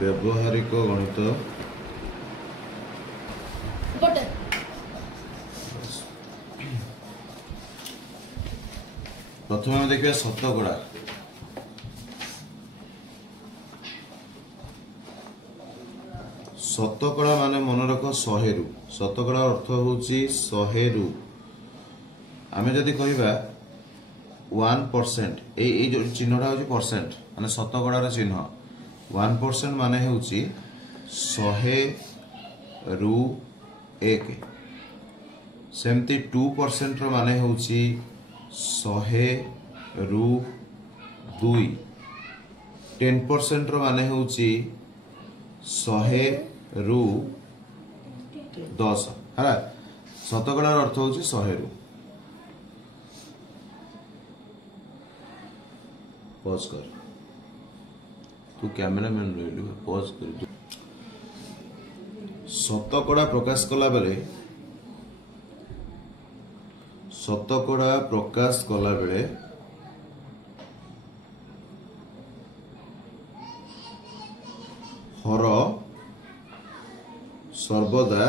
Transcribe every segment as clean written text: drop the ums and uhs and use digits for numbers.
व्यवहारिक गणित प्रथम आम देखिए शतकड़ा। शतकड़ा माने मन रख 100 रु। शतकड़ा अर्थ होची 100 रु। आमे जदि कहबा 1% ए जो चिन्हटा होची परसेंट माने शतकड़ार चिन्ह 1% माने होची 100 रु 1। सेमती 2% रो माने होची 100 रु 2। 10% रो माने होची 100 रु 10 है। शतकड़ार अर्थ होची 100 रु। पॉज कर तू कैमरामैन रही पॉज कर। शतकड़ा प्रकाश कला बेले शतकड़ा प्रकाश कला बेले हर सर्वदा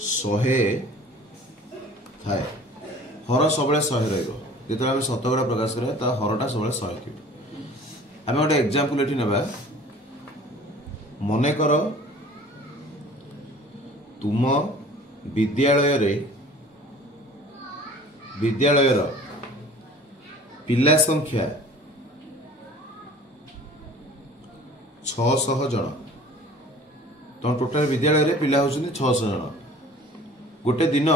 100 थाए। हर सब 100 रही। जो आम शतकड़ा प्रकाश करा हरटा सब 100 थी। आम गोटे एग्जांपल ये ना मन कर तुम विद्यालय पिला संख्या 600 जन। तुम टोटाल विद्यालय पिला होचनी 600 जन। गोटे दिन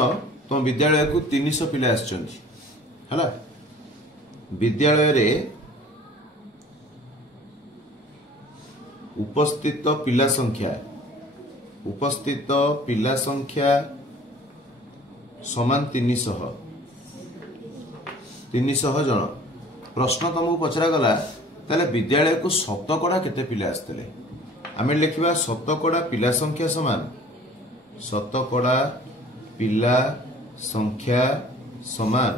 तुम विद्यालय को 300 पिला आछंती है। विद्यालय रे उपस्थित पिला संख्या समान 300 जन। प्रश्न तुमको पचरा गला ताले विद्यालय को शतकड़ा केते पिला आस्ते। आम लिखा शतकड़ा पिला संख्या समान शतकड़ा पिला संख्या समान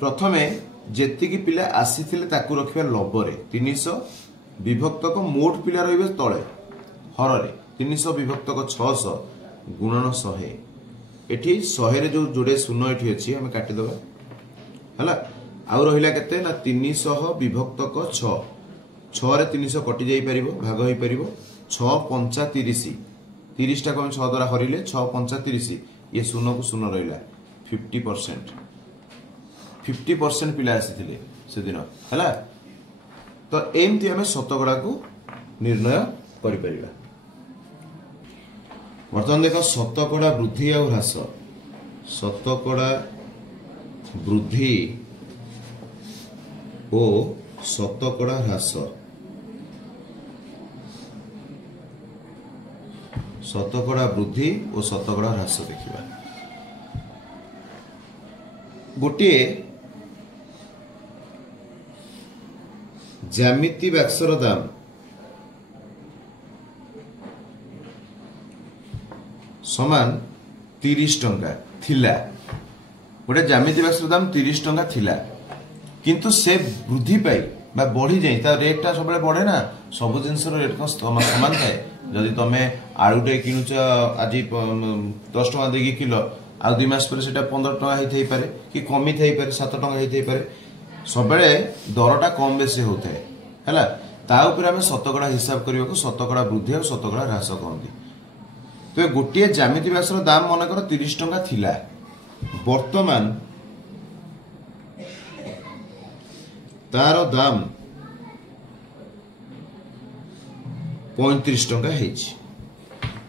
प्रथमे जेतिकी पिला आसीथिले ताकू रखिबा लबरे 300 विभक्तक मोट पिला रहिबे तळे हररे 300 विभक्तक 600 गुणन 100। एठी 100 रे जो जोडे शून्य एठी अछि हम काटि दबा हला। आउ रहिला केते ना 300 विभक्तक 6 6 रे 300 कटि जाई परिबो भाग होई परिबो 6 5 30 30 टा को 6 द्वारा हरिले 6 5 30 ये शून्य को शून्य रहिला 50% पिला आसीथिले से दिन हला। तो एमती आम शतकड़ा को निर्णय करि परिबा। वर्तमान देख शतकड़ा वृद्धि और ह्रास। शतकड़ा वृद्धि ओ शतकड़ा ह्रास। शतकड़ा वृद्धि और शतकड़ा ह्रास देखिबा। गोटे ज्यामिति बाक्सर दाम समान 30 टंका थिला। गोटे ज्यामिति बाक्सर दाम 30 टंका थिला किंतु से वृद्धि पाई बा बढ़ी जाई ता रेटटा सब बढ़े ना। सब जिनस रेट को समान थाए। जदि तमे आलूटे किनुच आज 10 टंका देगी किलो आ 2 मास पर सेटा 15 टंका हेथै पारे कि कमी थाई पारे 7 टंका हेथै पारे। सबले दरटा कम बेसी होता है हैला। ता ऊपर आमे शतकड़ा हिसाब करियो को शतकड़ा वृद्धि और शतकड़ा ह्रास कहंती। तो गोटे ज्यामिति बाक्सर दाम मन कर 30 टंका थिला वर्तमान तार दाम 35 टंका हेछि।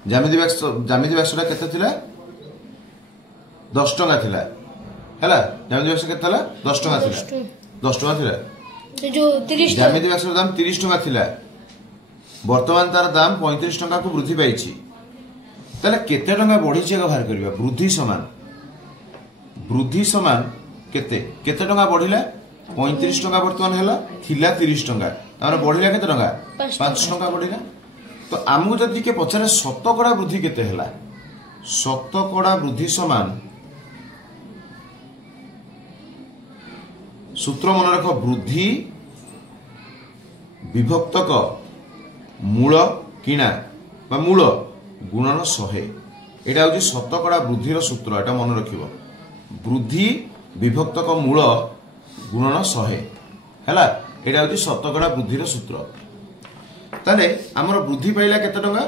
ज्यामिति बाक्सटा केते थिला 10 टंका थिला हैला। ज्यामिति बाक्स केते थिला 10 टंका थिला 10 टंका थिला। जो 30 ज्यामिति बाक्सर दाम 30 टंका थिला वर्तमान तार दाम 35 टंका को वृद्धि पाइछि। ताले केते टंका बढ़ी छै बाहर करबा। वृद्धि समान केते केते टंका बढ़िला 35 टंका वर्तमान हैला थिला 30 टंका तार बढ़िला केते टंका 5 टंका बढ़िला। तो आमु जदि के पछरे शतकड़ा वृद्धि केते हैला शतकड़ा वृद्धि समान सूत्र मन रख वृद्धि विभक्तक मूल किणा बा मूल गुणन 100 एटा हूँ शतकड़ा वृद्धि सूत्र एटा मन रखिबो वृद्धि विभक्तक मूल गुणन 100 हैला एटा हूँ शतकड़ा वृद्धि सूत्र ताले आमर वृद्धि पाइला केते टंका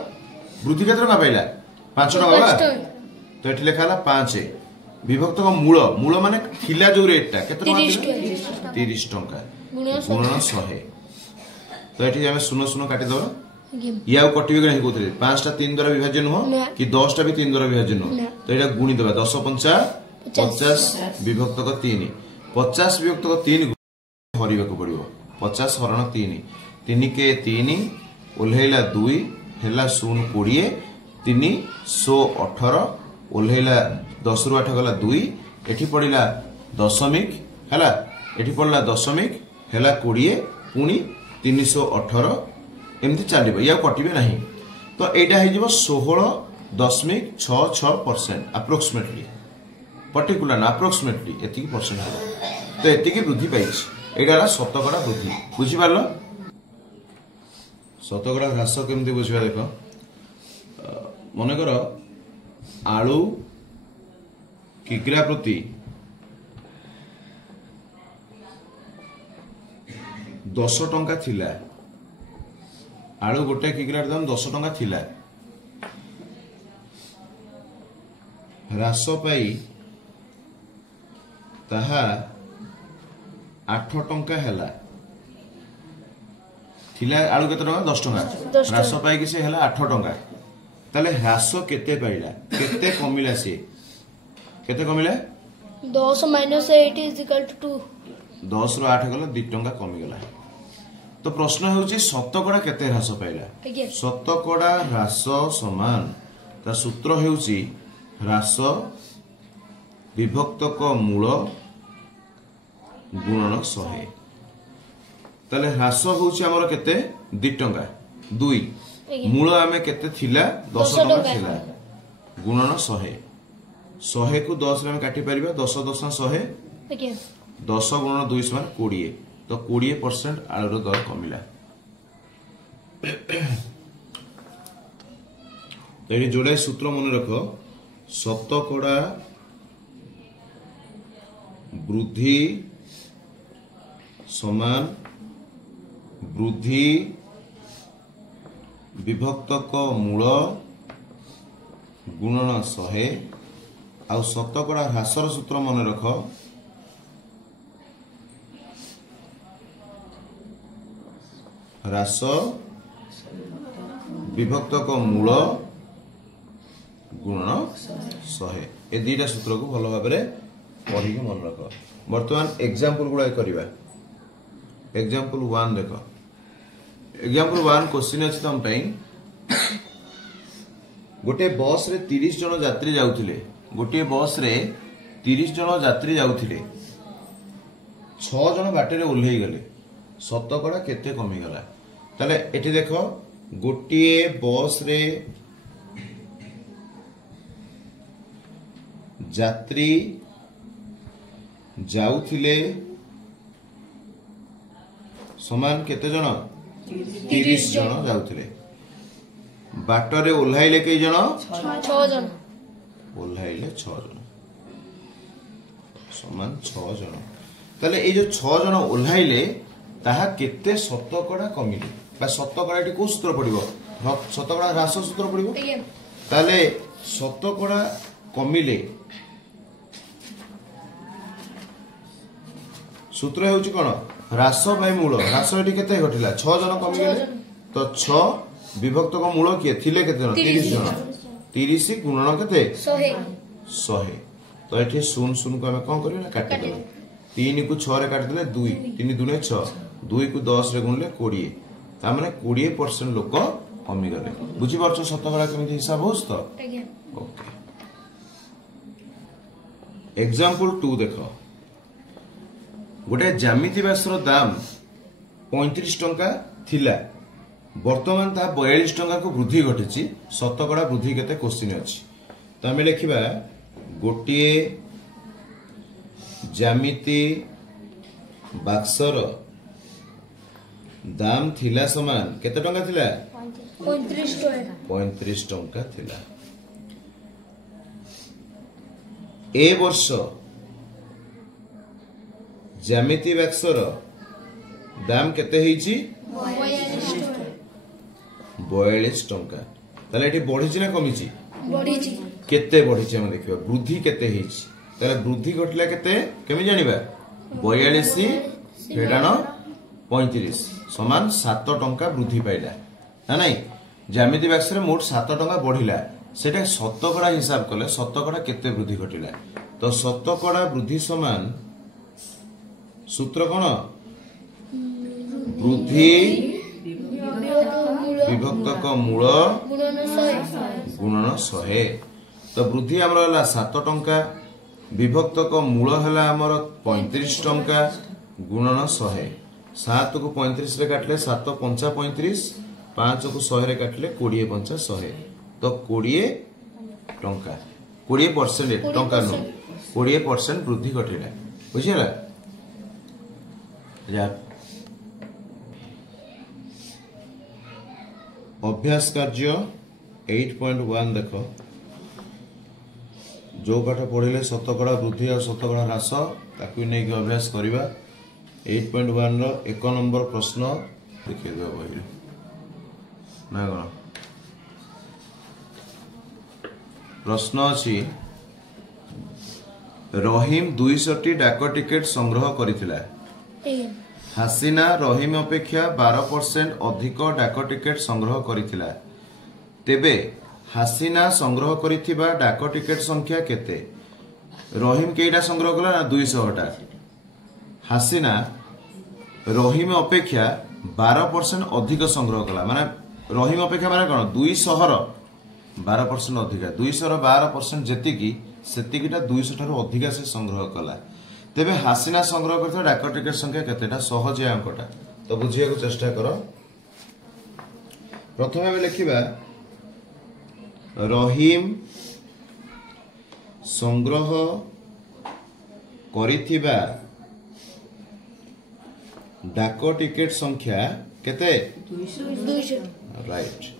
वृद्धि केते टंका पाइला 5 टंका तो एठी लिखा हला 5 विभक्तक मूल मूल माने थिला जो रेटटा केते टंका 30 टंका गुणन 100 तो एठी हम 0 काटी दो या कटिबे कि नहीं कहते 5 टा 3 द्वारा विभाजन हो कि 10 टा भी 3 द्वारा विभाजन हो तो एटा गुणी देबा 10 पंचा 50 विभक्तक 3 50 विभक्तक 3 हरिबा को पड़िबो 50 हरण 3 3 के 3 ओल्हेला 2 हेला 0 20 318 ओल्हेला 10 रु 8 गला 2 एठी पड़िला दशमिक हैला एठी पड़ला दशमिक हेला 20 पुनी 318 एमती चलो या कटे ना तो यहाँ हो 16.66% अप्रोक्सीमेटली पर्टिकुलर ना अप्रोक्सीमेटली एति परसेंट तो एति वृद्धि पाई यहाँ शतकड़ा वृद्धि बुझीपार शतकड़ा ह्रास केमती बुझा देख मनकर आलू किग्रा प्रति 10 टंका थिला आलू गोटे किग्रार दाम 10 टंका थिला ह्रास पाई ताहा 8 टंका हैला थिला आलू केते टंका 10 टंका ह्रास पाई कि से हैला 8 टंका ताले ह्रास केते पाइला केते कमिला से केते कमिला 10 - 8 = 2 10 रु 8 गला 2 टंका कमी गला तो प्रश्न होची शतकड़ा केते ह्रास पाइला शतकड़ा ह्रास समान ता सूत्र हेउची ह्रास विभक्तक मूल गुणन 100 ताले ह्रास होची हमर केते 2 टंका 2 मूल आमे केते थिला 10 टंका थिला गुणन 100 100 को 10 रे हम काटी परिबा 10 10 100 10 गुणन 2 समान 20 तो 20% आलूर दर कमिला तो ये जोड़े सूत्र मन रख शतकड़ा वृद्धि समान वृद्धि विभक्तक मूल गुणन 100 आ शतकड़ा ह्रासर सूत्र मन रख ह्रास विभक्तक मूल गुणन 100 ए दुईटा सूत्र को भल भाव पढ़ी मन रख बर्तमान एग्जांपल गुड़ा करवा एग्जांपल 1 देख एग्जांपल 1 क्वेश्चन अच्छे तुम गोटे बस रे 30 जन यात्री जाउथिले गोटे बस रे 30 जन यात्री जाउथिले 6 जन बाटे रे ओल्हेई गले शतकड़ा केते कमी गला ताले एठी देखो गोटे बस रे यात्री जाउथिले समान केते जन 30 जन जाउथिले बाटरे ओल्हाइले कई जन 6 जन ओल्हाइले 6 जन समान 6 जन ताले ए जो 6 जन ओल्हाइले ताहा केते शतकड़ा कमिले बा शतकड़ा एटी को सूत्र पड़िबो शतकड़ा ह्रास सूत्र पड़िबो ताले शतकड़ा कमिले सूत्र हेउची कोन ह्रास बाय मूल ह्रास एटी केते घटिला 6 जन कमी गेले तो 6 विभक्तक मूल किए थिले केते जन 30 जन 30 गुणन केते 100 तो एठी 0 0 को हम कोन करियो ना काटि देबो 3 को 6 रे काटि देले 2 3 2 6 2 को 10 रे गुणले 20 ता माने 20% लोक कमी गले बुझी परछ शतकड़ा केमिति हिसाब होस तो ओके एग्जांपल 2 देखो गोटे ज्यामिति बासर दाम 35 टंका थिला वर्तमान ता 42 टंका को वृद्धि घटिछि शतकड़ा वृद्धि केते क्वेश्चन अछि तो हम लिखिबा गोटिए ज्यामिति बाक्सर दाम थिला समान केते टंका थिला 35 टଙ୍କା 35 टंका थिला ए वर्ष ज्यामिति बक्सर दाम केते हेची 42 टंका ताले एठी बढ़ी ना कमी बढी छि केते बढ़ी हम देखिबा वृद्धि केते हेची ताले वृद्धि घटला केते केमि जानिबा 42 फेडाण 35 समान 7 टंका वृद्धि पाइला ना नहीं ज्यामिति बक्सर मोट 7 टंका बढ़िला सेटा शतकड़ा हिसाब कले शतकड़ा केते वृद्धि घटिला तो शतकड़ा वृद्धि समान सूत्र कौन वृद्धि विभक्तक मूल गुणन 100 तो वृद्धि आमर 7 टंका विभक्तक मूल है आमर 35 टंका गुणन 100 7 को 35 रे काटले 7 पंचा 35 5 को 100 रे काटले 20 पंचा 100 तो 20 टंका 20% टंका नो 20% वृद्धि घटिला बुझिला अभ्यास कार्य 8.1 देख जो पाठ पढ़िले शतकड़ा वृद्धि और शतकड़ा ह्रास ताकू नहीं अभ्यास करवा 8.1 रो 1 नंबर प्रश्न देखिए बही ना कौन प्रश्न अच्छी रहीम 200 डाक टिकेट संग्रह करथिला हासिना रहीम अपेक्षा 12% अधिक डाक टिकेट संग्रह करथिला तेबे हासिना संग्रह करिथिबा डाक टिकेट संख्या केते रहीम केइटा संग्रह कला ना 200 टा हासिना रहीम अपेक्षा 12% अधिक संग्रह कला माने रहीम अपेक्षा माने कोन 200 रो 12% अधिक 200 रो 12% जेतिकी सेतिकीटा 200 ठारो अधिक से संग्रह कला तेबे हासिना संग्रह करथा डाक टिकेट संख्या केतेटा सहज अंकटा तो बुझिया को चेष्टा करो प्रथमे हम लिखिबा रहीम संग्रह करिथिबा डाक टिकेट संख्या केते 200 राइट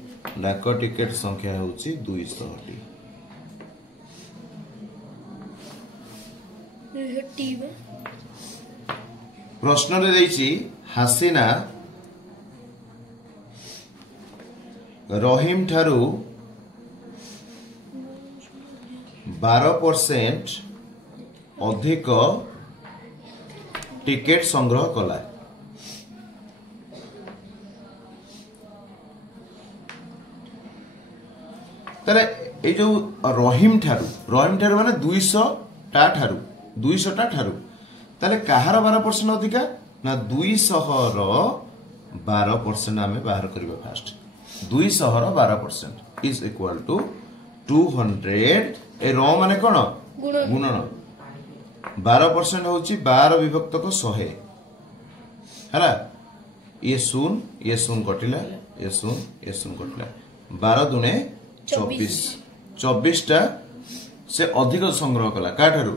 डाक टिकेट संख्या होची 200 टी प्रश्न रे देइची हासिना रहीम ठारू 12% अधिक टिकेट संग्रह कला ताले ए जो रहीम ठारू माने 200 टा ठारू ताले कहार 12% अधिका ना 200 रो 12% आमे बाहर करबा फास्ट 200 रो 12% इज इक्वल टू 200 ए रो माने कोन गुणन 12% होची 12 विभक्त को 100 हैला ये शून कटिला ये शून कटिला 12 दुने 24 टा से अधिक संग्रह कला का ठारू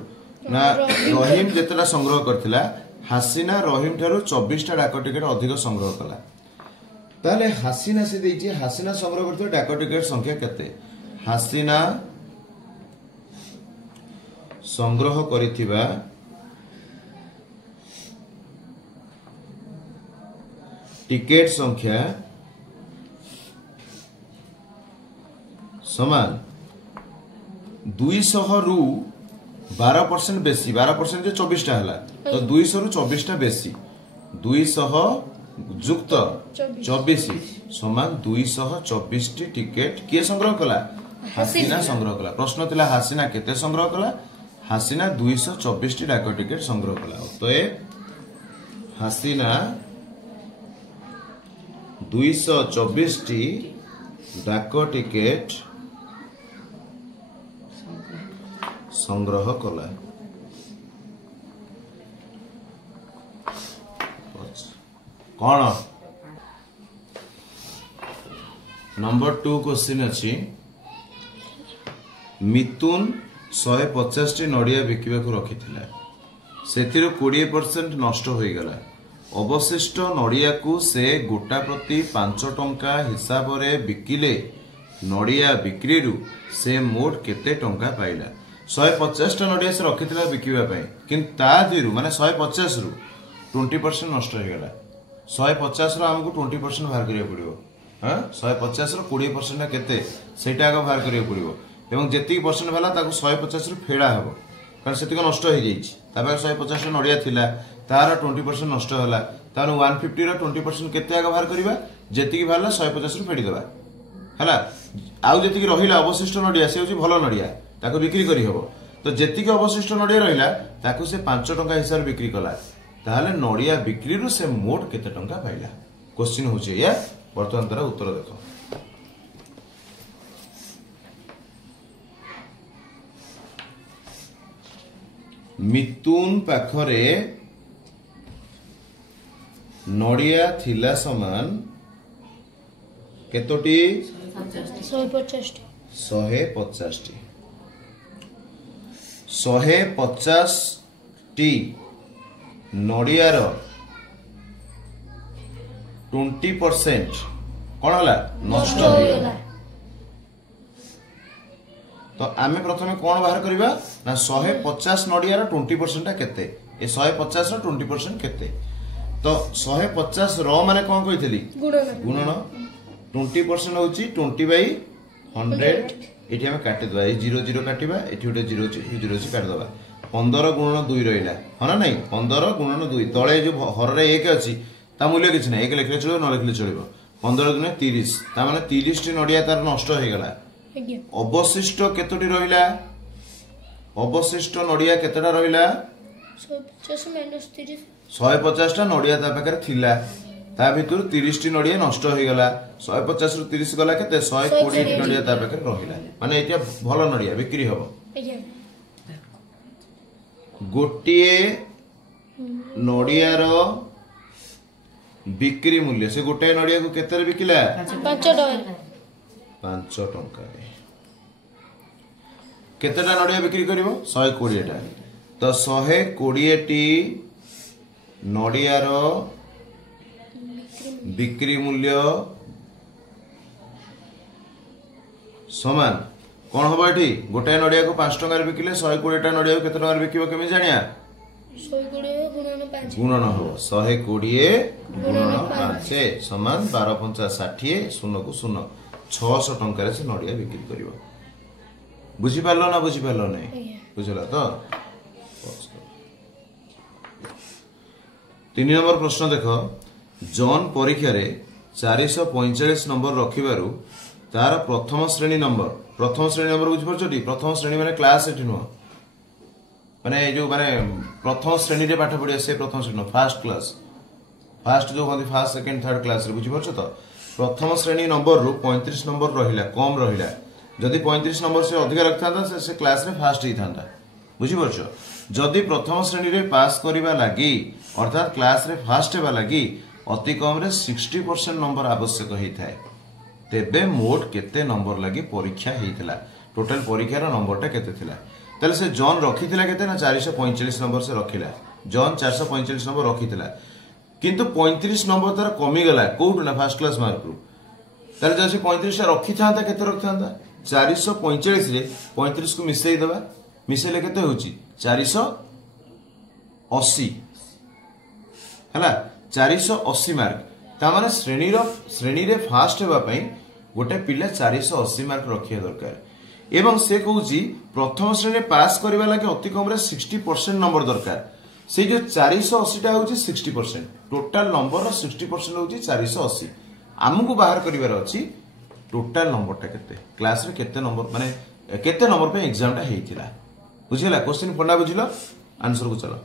ना रहीम जेतला संग्रह करथिला हासिना रहीम ठारू 24 टा डाक टिकेट अधिक संग्रह कला ताले हासिना से देइची हासिना संग्रह करथिला डाक टिकेट संख्या केते हासिना संग्रह करिथिबा टिकेट संख्या समान 200 रु 12% बेसी 12% जो 24 टा हला तो 200 रु 24 टा बेसी 200 जुक्त 24 समान 224 टी टिकेट के संग्रह कला हासिना संग्रह कला प्रश्न थिला हासिना केते संग्रह कला हासिना 224 टी डाक टिकेट संग्रह कला तो ए हासिना 224 टी डाक टिकेट संग्रह कला कौन नंबर 2 क्वेश्चन अच्छी मिथुन 150 टी नड़िया बिकिबा को रखिथिला सेथिरो 20% नष्ट होई गला अवशिष्ट नड़िया को से गोटा प्रति 5 टंका हिसाब रे बिकिले नड़िया बिक्री से मोट केते टंका पाइला 150 टा नड़िया से रखिथिला बिकिबा पई किंतु ता दिरु माने 150 रु 20% नष्ट हो गला 150 रो हमको 20% बाहर करिया पड़िबो हां 150 रो 20% केते सेटा आगे बाहर करिया पड़िबो एवं जेतिक परसेंट भेला ताको 150 रु फेडा हबो कारण सेतिक नष्ट हो जाईछि तापर 150 टा नड़िया थिला तार 20% नष्ट होला तार 150 रो 20% केते आगे बाहर करिबा जेतिक भेला 150 रु फेडी देबा हला आउ जेतिक रहिला अवशिष्ट नड़िया से होची भलो नड़िया ताको बिक्री करी हबो तो जेतिक अवशिष्ट नड़िया रहिला ताको से 5 टंका हिसाब बिक्री कला ताहले नड़िया बिक्री रु से मोट केते टंका पाइला क्वेश्चन होची या वर्तमान तार उत्तर देखो मिथुन पाखरे नड़िया थिला समान केतोटी 150 टी नड़ियार 20% कौन होला नष्ट हो गला तो आमे प्रथमे कौन बाहर करिबा ना 150 नड़ियार 20% केते ए 150 रो 20% केते तो 150 रो माने कौन कहितली गुणन 20% होची 20/100 एठी हम काटि दबा ए 00 काटिबा एठी उटे 0 काटि दबा 15 गुणन 2 रहिला हना नै 15 गुणन 2 तळे जो हर रे 1 अछि ता मूल्य किछ नै 1 लिखले चलो न लिखले चलिबो 15 गुणे 30 ता माने 30 टी नड़िया तार नष्ट हो गेला अवशिष्ट केतोटी रहिला अवशिष्ट नड़िया केतेटा रहिला 150 माइनस 30 150 टा नड़िया ता पाकर थिला ता भितर 30 टी नड़िया नष्ट हो गेला 150 रु 30 गला केते 120 टी नड़िया ता पाकर रहिला माने एटा भलो नड़िया बिक्री हबो गोटिए नड़ियार बिक्री मूल्य से गोटे नड़िया को केते रे बिकिला 5 टंका रे केतेटा नड़िया बिक्री करिवो 120 टा तो 120 टी नड़ियार बिक्री मूल्य समान कौन हम ये गोटे नड़िया को 5 टंका बिकिले 120 टा नड़िया केते टंका बिकिबो केमि जानिया 120 गुणन हो 120 गुणन 5 समान 12 5 60 शून्य को शून्य 600 टंका से नड़िया बिक्री करिवो बुझी पारलो ना बुझी पारलो नै बुझला तो 3 नंबर प्रश्न देखो जॉन परीक्षा रे 445 नंबर रखिबारु तार प्रथम श्रेणी नंबर बुझ परछटी प्रथम श्रेणी माने क्लास एठी नो माने जो माने प्रथम श्रेणी रे पाठ पढिया से प्रथम श्रेणी फर्स्ट क्लास फर्स्ट जो होती फर्स्ट सेकंड थर्ड क्लास रे बुझ परछ तो प्रथम श्रेणी नंबर रु 35 नंबर रहिला कम रहिला जदि 35 नंबर से अधिक रखथांता से क्लास रे फर्स्ट ही थांता बुझी परछ जदि प्रथम श्रेणी रे पास करिबा लागि अर्थात क्लास रे फर्स्ट हेबा लागि अति कम रे 60% नंबर आवश्यक होइथाय तेबे मोट केते नंबर लागि परीक्षा हेइतला टोटल परीक्षा रो नंबर टा केते थिला तले से जॉन रखिथिला केते ना 445 नंबर से रखिला जॉन 445 नंबर रखिथिला किंतु 35 नंबर तार कमी गला कोउट ना फर्स्ट क्लास मार्क रु तले जसी 35 टा रखिथांता केते रखिथांता 445 रे 35 को मिसई दबा मिसेले केते होची 480 हला 480 मार्क ता माने श्रेणी रे फास्ट हेबा पई गोटे पिला 480 मार्क रखिया दरकार एवं से कहूची प्रथम श्रेणी पास करबा लागि अति कम रे 60% नंबर दरकार से जो 480 टा होची 60% टोटल नंबर रो 60% होची 480 हमकु बाहर करिवार अछि टोटल नंबर टा केते क्लास रे केते नंबर माने केते नंबर पे एग्जाम टा हेइथिला बुझिला क्वेश्चन पढा बुझिलो आंसर को चलो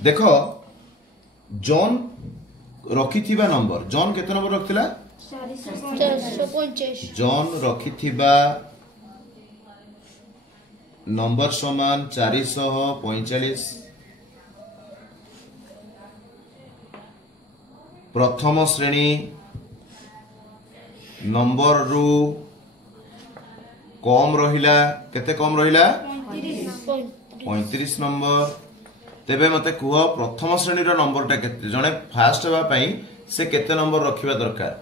देखो जॉन रखिथिबा नंबर जॉन केते नंबर रखथिला 450 जॉन रखिथिबा नंबर समान 445 प्रथम श्रेणी नंबर रु कम रहिला केते कम रहिला 35 नंबर तेबे मते कुह प्रथम श्रेणी रो नंबरटा केते जने फास्ट हेबा पई से केते नंबर रखिबा दरकार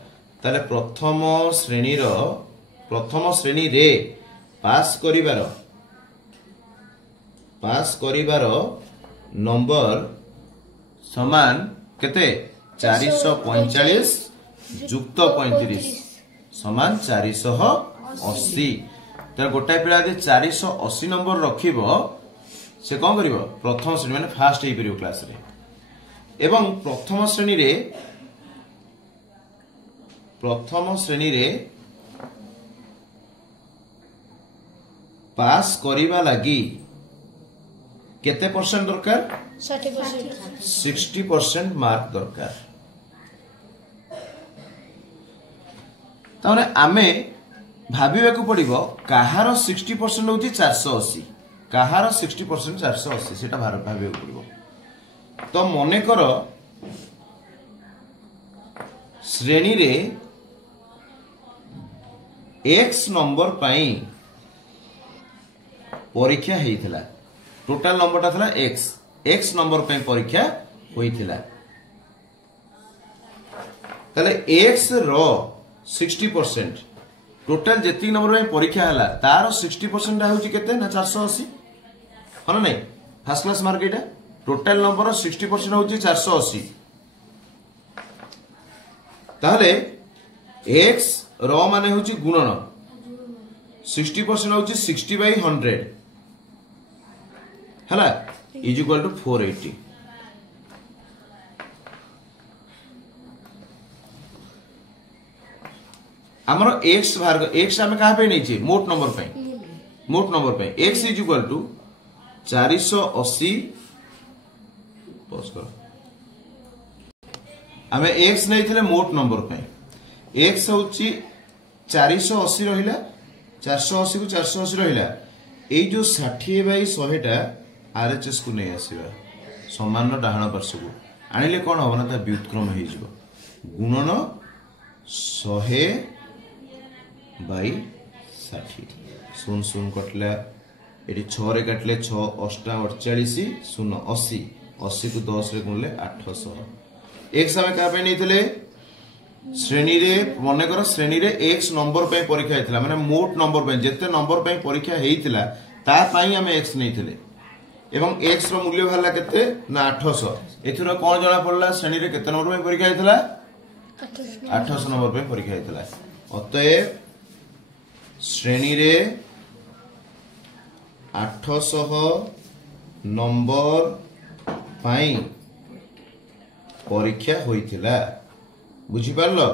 ताले प्रथम श्रेणी रे पास करिवार नंबर समान केते 445 जुक्त 35 समान 480 तर गोटाए पिला दे 480 नंबर रखिबो से कौन करिवो प्रथम श्रेणी माने फास्ट हे परियो क्लास रे एवं प्रथम श्रेणी रे पास करिवा लागि केते परसेंट दरकार 60% मार्क दरकार ताने आमे भाबिबा को पड़िबो काहार 60% होती 480 काहार 60% 480 सेटा भाबिबा को पड़िबो तो मने कर श्रेणी रे x नंबर पाई परीक्षा हेइथिला टोटल नंबरटा थला x नंबर पाई परीक्षा होइथिला तले x रो 60% टोटल जेती नंबर में परीक्षा हला तार 60% होची केते ना 480 हन नै फर्स्ट क्लास मार्क एटा टोटल नंबर 60% होची 480 ताले x रो माने होची गुणन 60% होची 60/100 हला इज इक्वल टू 480 हमरो x भाग x हमें कहां पे नहीं छी मोट नंबर पे x is equal to 480 pause करो हमें x नहीं थिले मोट नंबर पे x होची 480 रहिला 480 को 480 रहिला ए जो 60/100 टा आरएचएस को नहीं आसीबा समान डाहण पार्श्व को आनिले कोन होबना ता व्युत्क्रम हे जिवो गुणन 100/60 सुन सुन कटला एटी 6 रे काटले 6 8 48 0 80 80 को 10 रे गुणले 800 एक समय का पे नहीं थिले श्रेणी रे मने कर श्रेणी रे x नंबर पे परीक्षा हेतिला माने मोट नंबर पे जेते नंबर पे परीक्षा हेतिला ता पाई हमें x नहीं थिले एवं x रो मूल्य भाला केते ना 800 एथुरा कोन जणा पड़ला श्रेणी रे केते नंबर पे परीक्षा हेतिला 800 नंबर पे परीक्षा हेतिला अतएव श्रेणी रे 800 नंबर पाई परीक्षा होइथिला बुझी पारलो